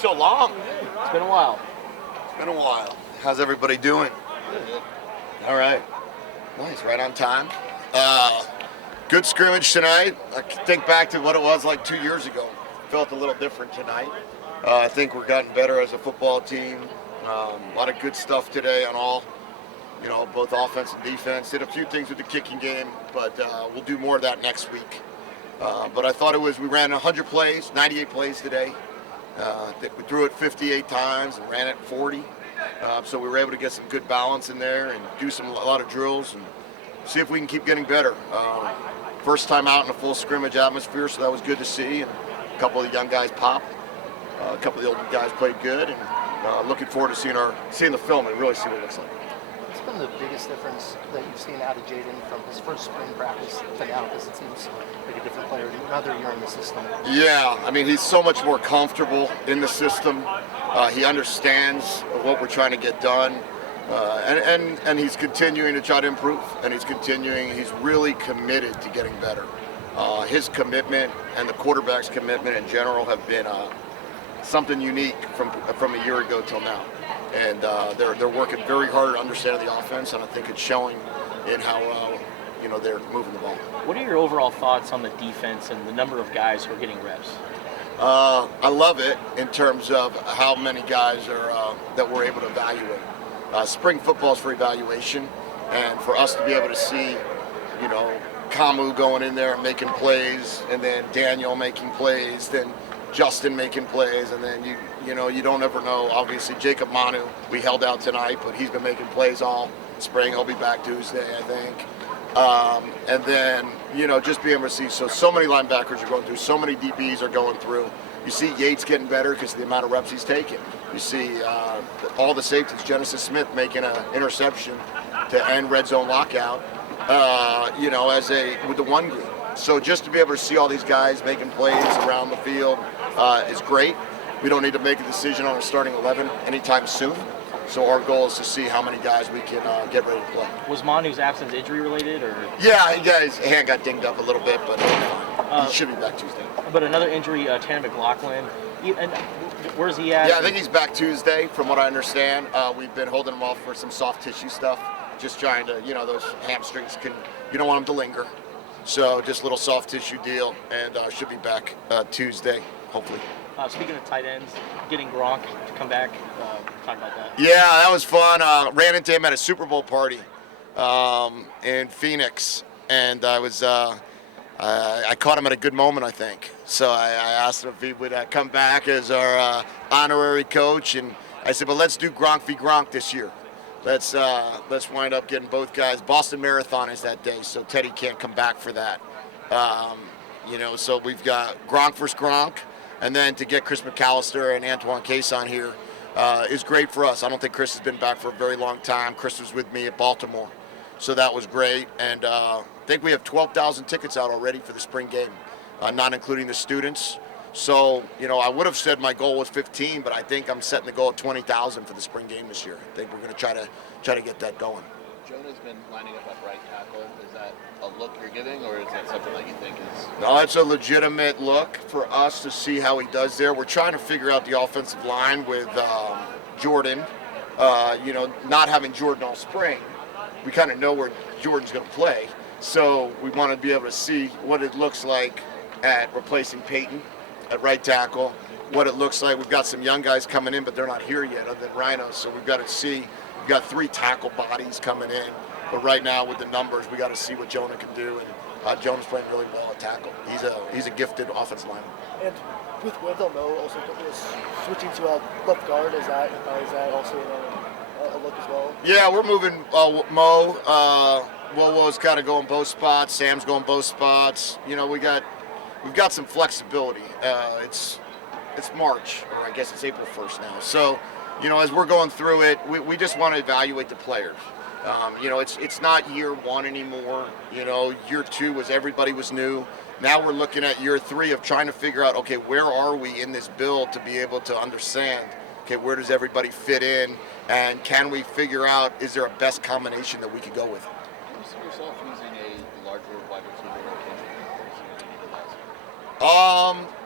so long. It's been a while. It's been a while. How's everybody doing? Good. All right. Nice, right on time. Good scrimmage tonight. I think back to what it was like 2 years ago. Felt a little different tonight. I think we're gotten better as a football team. A lot of good stuff today on all, both offense and defense. Did a few things with the kicking game, but we'll do more of that next week. But I thought we ran 100 plays, 98 plays today. We threw it 58 times and ran it 40. So we were able to get some good balance in there and do a lot of drills and see if we can keep getting better. First time out in a full scrimmage atmosphere, so that was good to see. And a couple of the young guys popped. A couple of the older guys played good, and looking forward to seeing the film and really see what it looks like. What's been the biggest difference that you've seen out of Jedd from his first spring practice to now? Because it seems like a different player, another year in the system. Yeah, I mean, he's so much more comfortable in the system. He understands what we're trying to get done. And he's continuing to try to improve, and he's really committed to getting better. His commitment and the quarterback's commitment in general have been something unique from a year ago till now. And they're working very hard at understanding the offense, and I think it's showing in how they're moving the ball. What are your overall thoughts on the defense and the number of guys who are getting reps? I love it in terms of how many guys are that we're able to evaluate. Spring football is for evaluation, and for us to be able to see, Kamu going in there and making plays, and then Daniel making plays, then Justin making plays, and then you don't ever know. Obviously, Jacob Manu, we held out tonight, but he's been making plays all spring. He'll be back Tuesday, I think. And then, just being able to see, so many linebackers are going through, so many DBs are going through. You see Yates getting better because of the amount of reps he's taking. You see all the safeties, Genesis Smith making an interception to end red zone lockout, with the one group. So just to be able to see all these guys making plays around the field is great. We don't need to make a decision on a starting 11 anytime soon. So our goal is to see how many guys we can get ready to play. Was Manu's absence injury related, or? Yeah, his hand got dinged up a little bit, but he should be back Tuesday. But another injury, Tanner McLaughlin. And where's he at? Yeah, I think he's back Tuesday, from what I understand. We've been holding him off for some soft tissue stuff, just trying to, those hamstrings you don't want them to linger. So just a little soft tissue deal, and should be back Tuesday, hopefully. Speaking of tight ends, getting Gronk to come back, talk about that. Yeah, that was fun. Ran into him at a Super Bowl party in Phoenix, and I caught him at a good moment, I think. So I asked him if he would come back as our honorary coach, and I said, "But let's do Gronk v. Gronk this year. Let's wind up getting both guys. Boston Marathon is that day, so Teddy can't come back for that. So we've got Gronk versus Gronk, and then to get Chris McAllister and Antoine Case on here is great for us. I don't think Chris has been back for a very long time. Chris was with me at Baltimore, so that was great. And I think we have 12,000 tickets out already for the spring game, not including the students. So, I would have said my goal was 15, but I think I'm setting the goal at 20,000 for the spring game this year. I think we're going to try to get that going. Jonah's been lining up at right tackle. Is that a look you're giving, or is that something that you think is? No, it's a legitimate look for us to see how he does there. We're trying to figure out the offensive line with Jordan. Not having Jordan all spring, we kind of know where Jordan's going to play. So we want to be able to see what it looks like at replacing Peyton at right tackle, what it looks like. We've got some young guys coming in, but they're not here yet other than Rhino, so we've got to see. We've got 3 tackle bodies coming in, but right now with the numbers, we got to see what Jonah can do, and Jonah's playing really well at tackle. He's a gifted offensive lineman. And with Wendell Mo also switching to left guard, is that also a look as well? Yeah, we're moving Mo. Wowo's kind of going both spots. Sam's going both spots. We've got some flexibility. It's March, or I guess it's April 1st now. So, as we're going through it, we just want to evaluate the players. It's not year 1 anymore. Year 2 was everybody was new. Now we're looking at year 3 of trying to figure out, okay, where are we in this build to be able to understand, okay, where does everybody fit in, and can we figure out, is there a best combination that we could go with? Do you see yourself using a larger wide receiver rotation?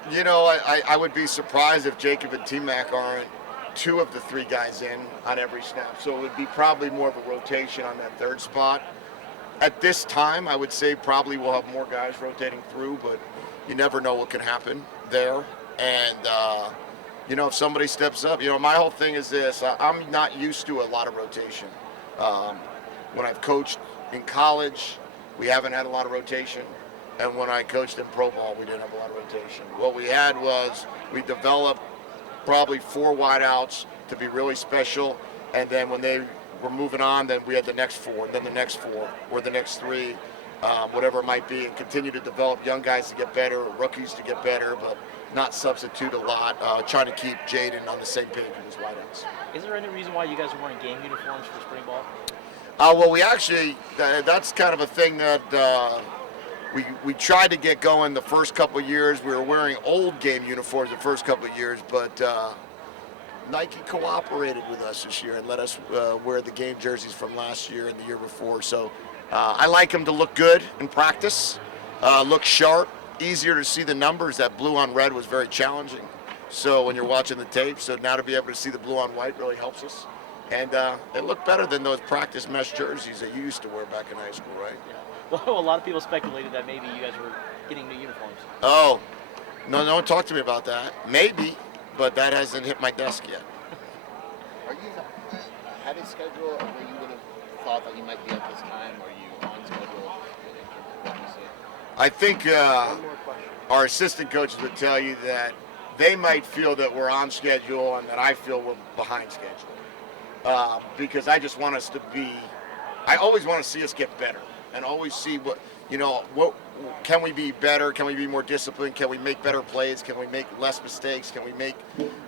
I would be surprised if Jacob and T-Mac aren't 2 of the 3 guys in on every snap. So it would be probably more of a rotation on that 3rd spot. At this time, I would say probably we'll have more guys rotating through, but you never know what can happen there. And, if somebody steps up, my whole thing is this. I'm not used to a lot of rotation. When I've coached in college, we haven't had a lot of rotation. And when I coached in pro ball, we didn't have a lot of rotation. What we had was we developed probably 4 wideouts to be really special. And then when they were moving on, then we had the next 4, and then the next 4, or the next 3, whatever it might be, and continue to develop young guys to get better, or rookies to get better, but not substitute a lot, trying to keep Jaden on the same page with his wideouts. Is there any reason why you guys are wearing game uniforms for spring ball? Well, we actually, that's kind of a thing that we tried to get going the first couple of years. We were wearing old game uniforms the first couple of years, but Nike cooperated with us this year and let us wear the game jerseys from last year and the year before. So I like them to look good in practice, look sharp, easier to see the numbers. That blue on red was very challenging. So when you're watching the tape, so now to be able to see the blue on white really helps us. And they look better than those practice mesh jerseys that you used to wear back in high school, right? Yeah. Well, a lot of people speculated that maybe you guys were getting new uniforms. Oh, no one talked to me about that. Maybe, but that hasn't hit my desk yet. Are you ahead of schedule, or where you would have thought that you might be at this time? Are you on schedule? What do you say? I think our assistant coaches would tell you that they might feel that we're on schedule and that I feel we're behind schedule. Because I just want us to be, I always want to see us get better and always see what can we be better? Can we be more disciplined? Can we make better plays? Can we make less mistakes? Can we make,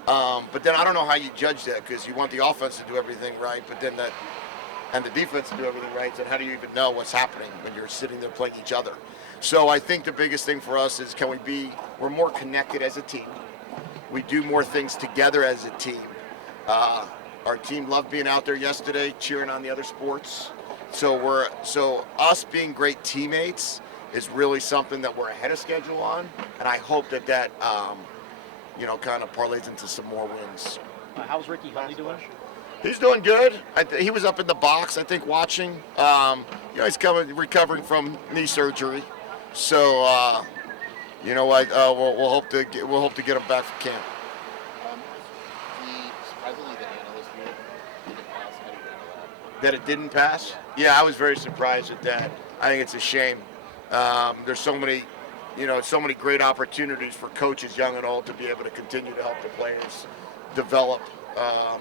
but then I don't know how you judge that, because you want the offense to do everything right, but then and the defense to do everything right, then how do you even know what's happening when you're sitting there playing each other? So I think the biggest thing for us is we're more connected as a team. We do more things together as a team. Our team loved being out there yesterday, cheering on the other sports. So us being great teammates is really something that we're ahead of schedule on, and I hope that kind of parlays into some more wins. How's Ricky Huntley doing? He's doing good. He was up in the box, I think, watching. He's recovering from knee surgery, so we'll hope to get him back from camp. Surprisingly, the analyst here didn't pass. How do you handle that? That it didn't pass? Yeah, I was very surprised at that. I think it's a shame. There's so many great opportunities for coaches, young and old, to be able to continue to help the players develop.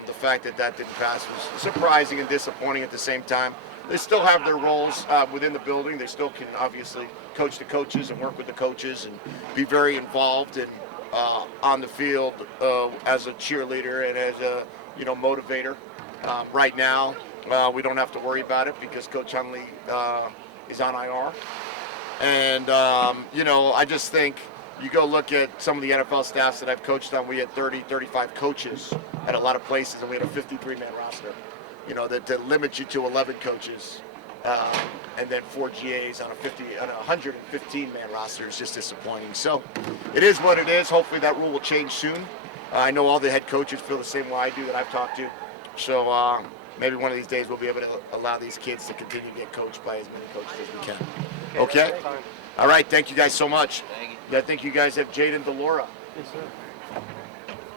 The fact that didn't pass was surprising and disappointing at the same time. They still have their roles within the building. They still can obviously coach the coaches and work with the coaches and be very involved and on the field as a cheerleader and as a motivator. Right now, we don't have to worry about it because Coach Huntley is on IR. And I just think you go look at some of the NFL staffs that I've coached on. We had 30, 35 coaches at a lot of places, and we had a 53-man roster. That limits you to 11 coaches, and then 4 GAs on a 115-man roster is just disappointing. So it is what it is. Hopefully that rule will change soon. I know all the head coaches feel the same way I do that I've talked to. So maybe one of these days we'll be able to allow these kids to continue to get coached by as many coaches as we can. Okay? All right. Thank you guys so much. Thank you. I think you guys have Jedd and Delora. Yes, sir.